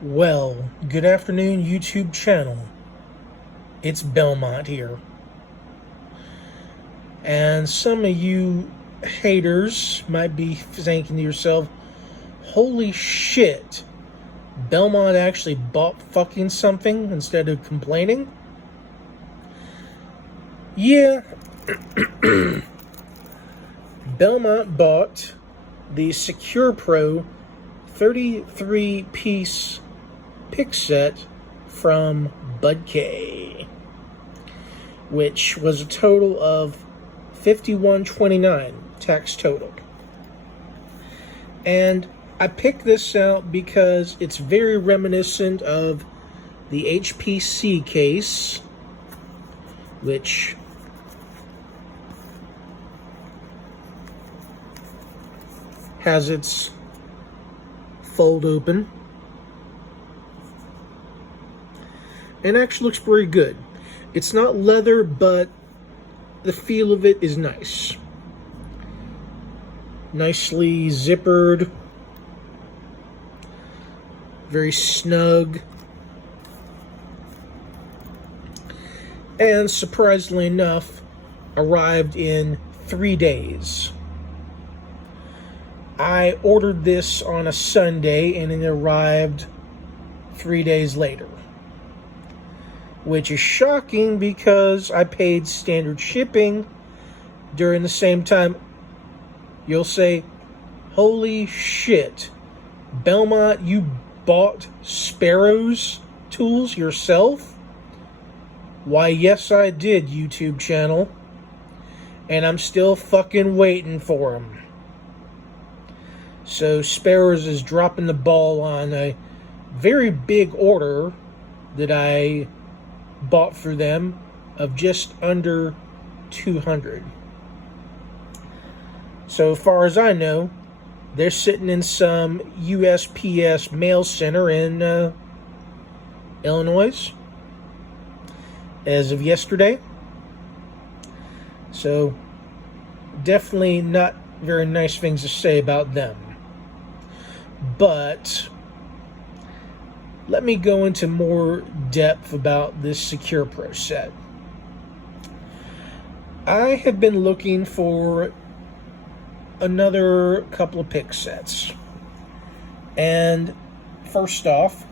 Well, good afternoon, YouTube channel. It's Belmont here. And some of you haters might be thinking to yourself, holy shit, Belmont actually bought fucking something instead of complaining? Yeah, Belmont bought the Secure Pro 33-piece pick set from BudK, which was a total of $51.29 tax total. And I picked this out because it's very reminiscent of the HPC case, which has its fold open and actually looks pretty good. It's not leather, but the feel of it is nice. Nicely zippered, very snug, and surprisingly enough, arrived in 3 days. I ordered this on a Sunday and it arrived 3 days later, which is shocking because I paid standard shipping during the same time. You'll say, holy shit, Belmont, you bought Sparrow's tools yourself? Why, yes, I did, YouTube channel, and I'm still fucking waiting for them. So Sparrows is dropping the ball on a very big order that I bought for them of just under 200. So far as I know, they're sitting in some USPS mail center in Illinois as of yesterday. So definitely not very nice things to say about them. But let me go into more depth about this Secure Pro set. I have been looking for another couple of pick sets. And first off,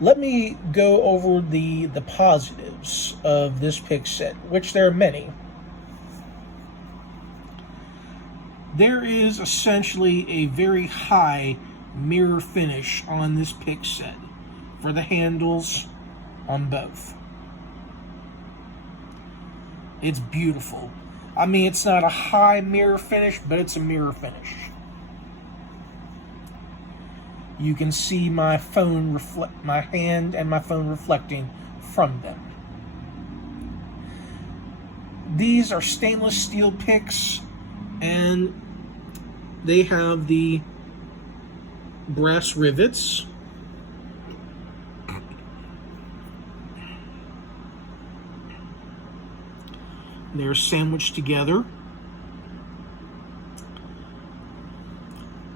let me go over the positives of this pick set, which there are many. There is essentially a very high mirror finish on this pick set for the handles on both. It's beautiful. I mean, it's not a high mirror finish, but it's a mirror finish. You can see my phone my hand and my phone reflecting from them. These are stainless steel picks, and they have the brass rivets. They're sandwiched together.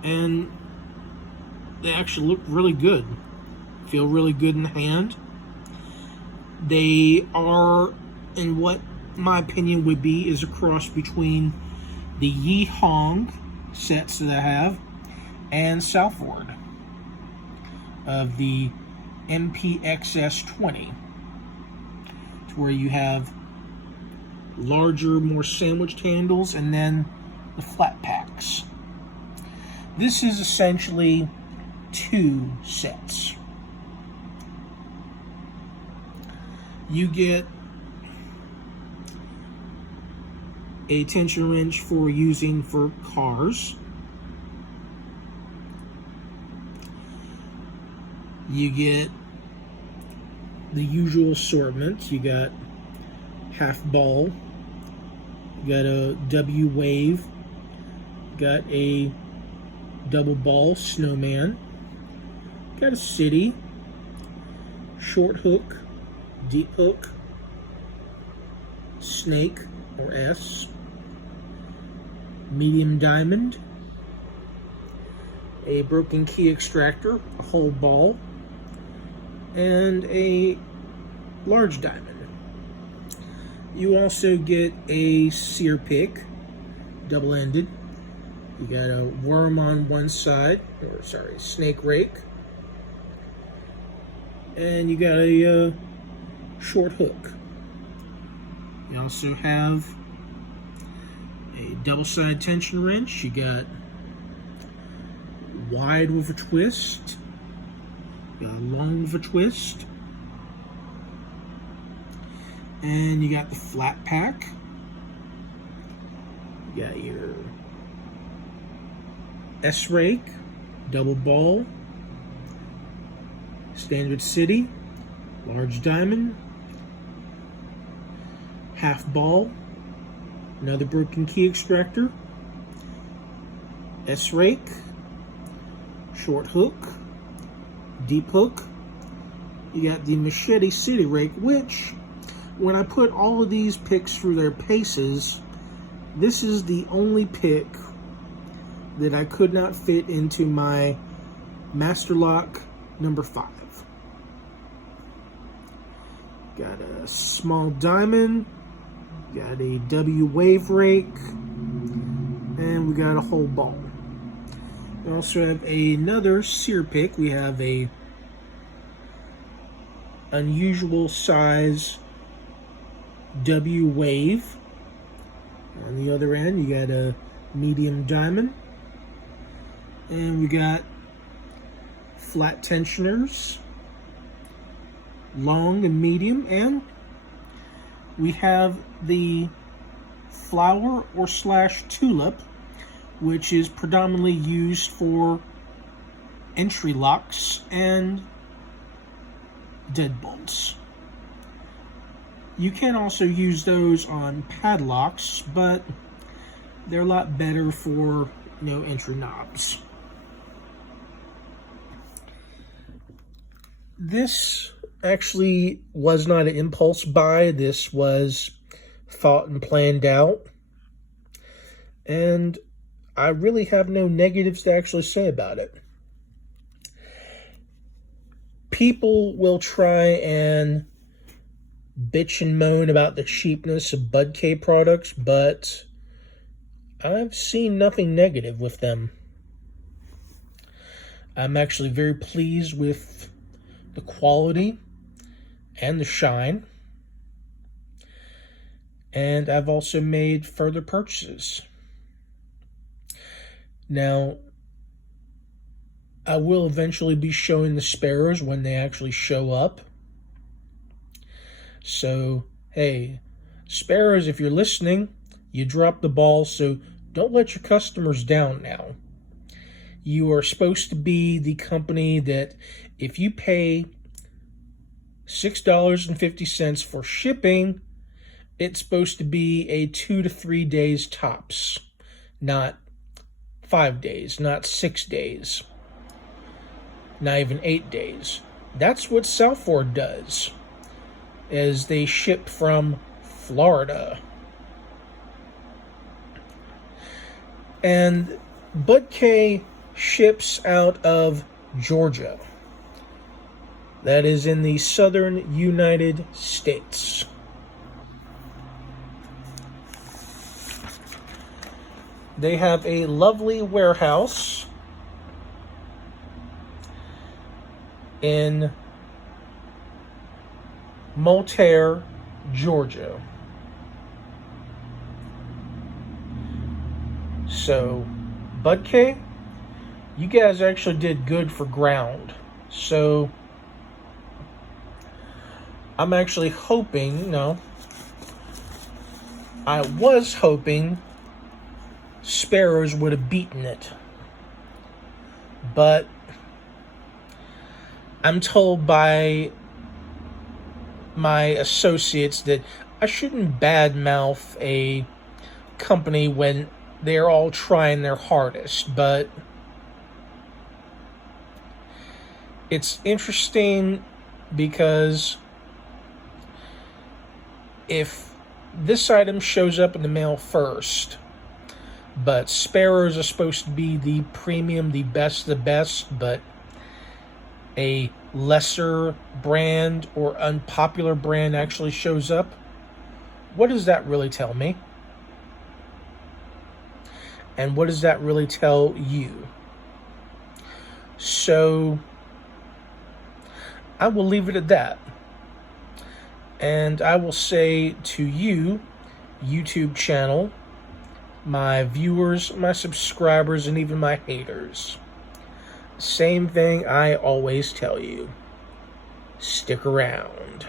And they actually look really good. Feel really good in the hand. They are, in what my opinion would be, is a cross between the Yi Hong sets that I have and Southord of the MPXS20, to where you have larger, more sandwiched handles and then the flat packs. This is essentially two sets. You get a tension wrench for using for cars. You get the usual assortment. You got half ball, you got a W wave, got a double ball snowman, got a city, short hook, deep hook, snake or S, medium diamond, a broken key extractor, a whole ball, and a large diamond. You also get a sear pick, double-ended. You got a worm on one side, or sorry, snake rake. And you got a short hook. You also have a double-sided tension wrench. You got wide with a twist. You got long with a twist. And you got the flat pack. You got your S-rake, double ball, standard city, large diamond, half ball, another broken key extractor, S-rake, short hook, deep hook. You got the machete city rake, which when I put all of these picks through their paces, this is the only pick that I could not fit into my Master Lock number 5. Got a small diamond, got a W wave rake, and we got a whole ball. We also have another sear pick. We have a unusual size W wave. On the other end, you got a medium diamond. And we got flat tensioners, long and medium, and we have the flower or slash tulip, which is predominantly used for entry locks and deadbolts. You can also use those on padlocks, but they're a lot better for, entry knobs. This actually was not an impulse buy. This was thought and planned out. And I really have no negatives to actually say about it. People will try and bitch and moan about the cheapness of BudK products, but I've seen nothing negative with them. I'm actually very pleased with the quality and the shine. And I've also made further purchases. Now, I will eventually be showing the spares when they actually show up. So, hey, spares, if you're listening, you dropped the ball, so don't let your customers down now. You are supposed to be the company that if you pay $6.50 for shipping, it's supposed to be a 2 to 3 days tops, not 5 days, not 6 days, not even 8 days. That's what Southord does, as they ship from Florida. And BudK ships out of Georgia. That is in the southern United States. They have a lovely warehouse in Moultrie, Georgia. So, BudK, you guys actually did good for ground. So, I'm actually hoping, I was hoping Sparrows would have beaten it. But I'm told by my associates that I shouldn't badmouth a company when they're all trying their hardest. But it's interesting because if this item shows up in the mail first, But sparrows are supposed to be the premium, the best, but a lesser brand or unpopular brand actually shows up. What does that really tell me? And what does that really tell you? So I will leave it at that. And I will say to you, YouTube channel, my viewers, my subscribers, and even my haters, same thing I always tell you. Stick around.